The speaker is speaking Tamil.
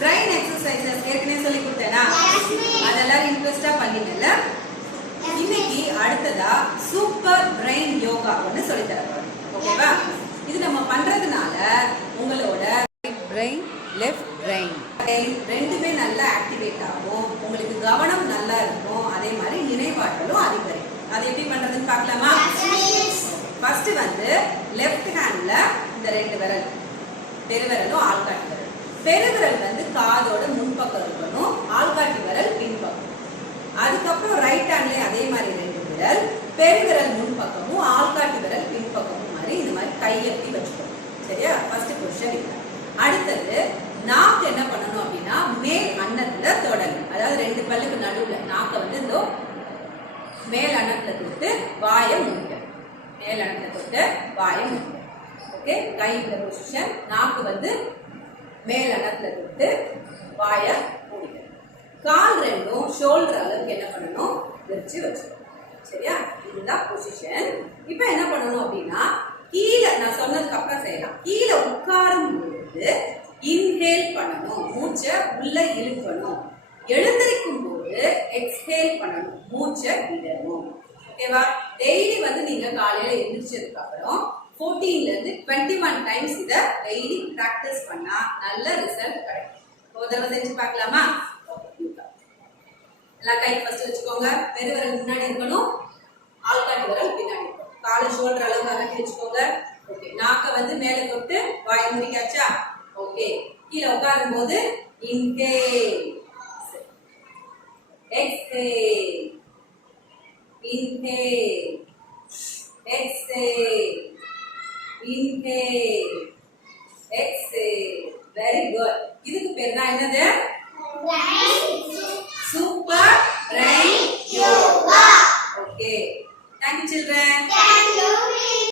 பிரைன் எக்ஸசைசஸ் ஏற்கனவே சொல்லி கொடுத்தேனா? அதெல்லாம் இன்ட்ரெஸ்டா பண்ணீங்கல்ல? இன்னைக்கு அடுத்ததா சூப்பர் பிரைன் யோகா ஒன்று சொல்லி தரப்போம். ஓகேவா? இது நம்ம பண்றதுனால உங்களோட பிரைன், லெஃப்ட் பிரைன் ரெண்டுமே நல்லா ஆக்டிவேட் ஆகும். உங்களுக்கு கவனம் நல்லா இருக்கும். அதே மாதிரி நினைவாற்றலும் அதிகரிக்கும். அதை எப்படி பண்றதுன்னு பார்க்கலாமா? ஃபர்ஸ்ட் வந்து லெஃப்ட் ஹேண்ட்ல இந்த 2 விரல், பெருவிரலும் ஆள்காட்டி விரல். பெருவிரல் வந்து காதோட முன்பக்கம் இருக்கணும், ஆள்காட்டி விரல் பின்பக்கம். அதுக்கப்புறம் ரைட் ஹேண்ட்லயே அதே மாதிரி 2 விரல், பெருவிரல் முன்பக்கமும் ஆள்காட்டி விரல் பின்பக்கமும் மாதிரி இந்த மாதிரி கையெழுத்தி வச்சுக்கணும். சரியா? ஃபர்ஸ்ட் பொசிஷன் இல்லை. அடுத்தது நாக்கு என்ன பண்ணணும் அப்படின்னா மேல் அன்னத்துல தொடணும். அதாவது 2 பல்லுக்கு நடுவுல நாக்கை வந்து இந்த மேல் அன்னத்துல தொட்டு வாயை மூடிக்கணும். மேல் அன்னத்துல தொட்டு வாயை மூடிக்கணும். ஓகே, கை இந்த பொசிஷன், நாக்கு வந்து மேல் அன்னத்துல தொட்டு வாயை மூடிக்கணும். கால் ரெண்டும் ஷோல்டர் அளவுக்கு என்ன பண்ணணும், விரிச்சு வச்சுக்கணும். சரியா? இதுதான் பொசிஷன். இப்ப என்ன பண்ணணும் அப்படின்னா கீழே நான் சொன்னதுக்கு அப்புறம் செய்யலாம். கீழே உட்காரும் பொழுது இன்ஹேல் பண்ணணும், மூச்சை உள்ள இழுக்கணும். எழுந்திருக்கும் போது எக்ஸ்ஹேல் பண்ணணும், மூச்சை விடணும். ஓகேவா? டெய்லி வந்து நீங்க காலையில எழுந்திரிச்சதுக்கு அப்புறம் 14 ல இருந்து 21 டைம்ஸ் இதை டெய்லி பிராக்டிஸ் பண்ணா நல்ல ரிசல்ட் கிடைக்கும். ஒரு தடவை செஞ்சு பார்க்கலாமா? எல்லாம் கை ஃபர்ஸ்ட் வச்சுக்கோங்க. பெருவிரல் முன்னாடி இருக்கணும், ஆள்காட்டி விரல் பின்னாடி இருக்கணும். காலை ஷோல்டர் அளவுக்கு அகட்டி வச்சுக்கோங்க. ஓகே, நாக்க வந்து மேல தொட்டு வாய் முடிக்காச்சா? ஓகே, கீழே உட்காரும் போது inhale, exhale, inhale, exhale, inhale, exhale. Very good. இதுக்கு பேர் தான் என்னது? Super brain yoga. Okay. Thank you, children. Thank you.